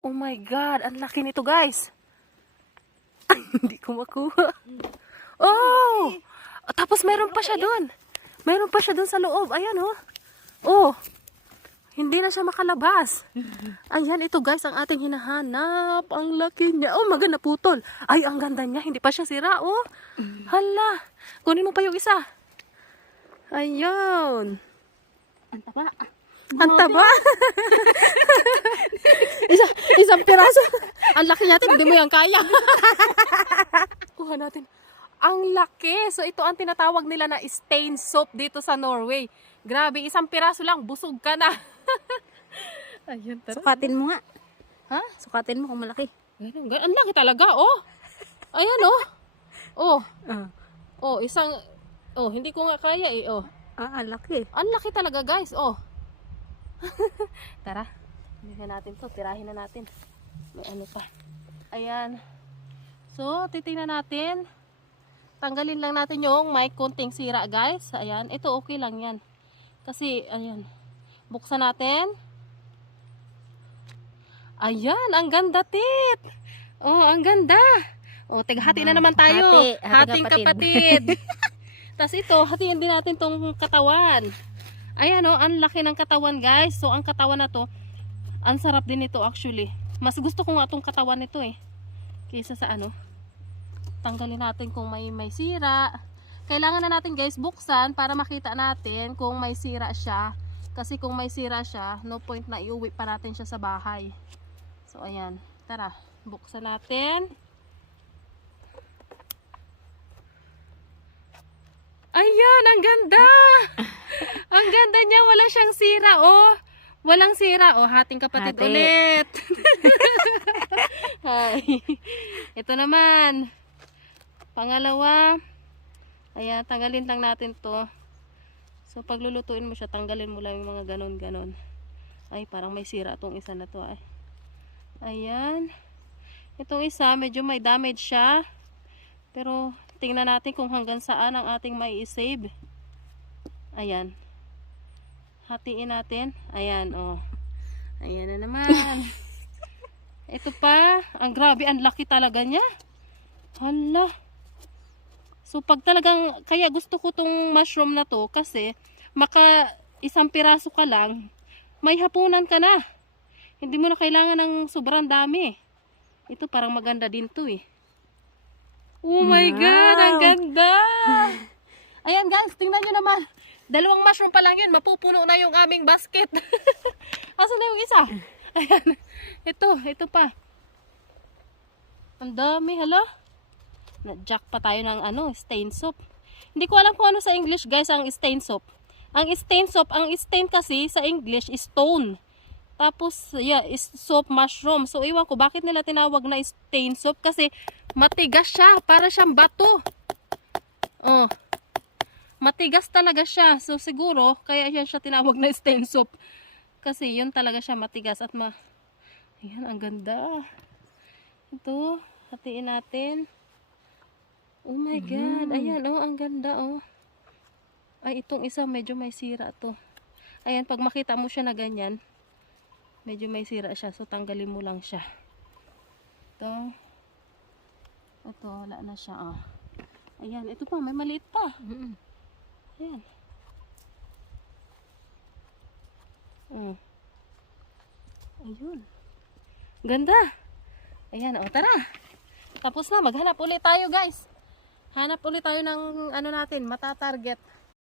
Oh my God, ang laki nito guys. Hindi ko makuha. Oh! Tapos meron pa siya doon. Meron pa siya doon sa loob. Ayan oh. Oh. Hindi na siya makalabas. Ayan, ito guys, ang ating hinahanap. Ang laki niya. Oh, maganda putol. Ay, ang ganda niya. Hindi pa siya sira, oh. Hala. Kunin mo pa yung isa. Ayun. Ang taba. Ang taba. Isang piraso. Ang laki natin, hindi mo yan kaya. Kuha natin. Ang laki. So, ito ang tinatawag nila na stain soap dito sa Norway. Grabe, isang piraso lang, busog ka na. Ayun, tara. Sukatin mo nga. Ha? Sukatin mo kung malaki. Ang laki talaga, oh. Ayan, oh. Oh. Oh, isang... Oh, hindi ko nga kaya, eh, oh. Ang laki. Ang laki talaga, guys, oh. Tara. Bigyan natin to, tirahin na natin. May ano pa. Ayan. So, titingnan natin. Tanggalin lang natin yung may konting sira, guys. Ayan, ito okay lang yan. Kasi, ayan. Buksan natin. Ayan, ang ganda, tit. Oh, ang ganda. Oh, tighati na naman tayo. Hating kapatid. Tapos ito, hatiin din natin tong katawan. Ayan, oh, ang laki ng katawan, guys. So, ang katawan na to, ang sarap din ito actually. Mas gusto ko nga itong katawan nito eh. Kaysa sa ano. Tanggalin natin kung may sira. Kailangan na natin guys buksan para makita natin kung may sira siya. Kasi kung may sira siya, no point na iuwi pa natin siya sa bahay. So ayan, tara, buksan natin. Ayan, ang ganda! Ang ganda niya, wala siyang sira oh. Walang sira oh, hating kapatid ulit. Hi. Ito naman. Pangalawa. Ayan, tanggalin lang natin to. So, paglulutuin mo siya, tanggalin mo lang yung mga ganon-ganon. Ay, parang may sira itong isa na to. Ay. Ayan. Itong isa, medyo may damage siya. Pero, tingnan natin kung hanggang saan ang ating may i-save. Ayan. Hatiin natin. Ayan, oh. Ayan na naman. Ito pa. Ang grabe, ang laki talaga niya. Hala. So pag talagang, kaya gusto ko tong mushroom na to kasi maka isang piraso ka lang, may hapunan ka na. Hindi mo na kailangan ng sobrang dami. Ito parang maganda din to eh. Oh my God, ang ganda! Ayan guys, tingnan nyo naman. Dalawang mushroom pa lang yun, mapupuno na yung aming basket. Asan na yung isa? Ayan, ito pa. Ang dami, hala. Na-jack pa tayo ng ano, stain soap. Hindi ko alam kung ano sa English guys ang stain soap. Ang stain soap, ang stain kasi sa English is stone. Tapos, yeah, is soap mushroom. So, iwan ko bakit nila tinawag na stain soap kasi matigas siya, para siyang bato. Oh. Matigas talaga siya. So, siguro, kaya yan siya tinawag na stain soap. Kasi, yun talaga siya matigas at ayan, ang ganda. Ito, hatiin natin. Oh my God. Ayan, oh, ang ganda, oh. Ay, itong isa, medyo may sira to. Ayan, pag makita mo siya na ganyan, medyo may sira siya. So, tanggalin mo lang siya. Ito. Ito, wala na siya, oh. Ayan, ito pa, may maliit pa. Ayan. Ayun. Ganda. Ayan, oh, tara. Tapos na, maghanap ulit tayo, guys. Hanap ulit tayo ng ano natin, mata-target.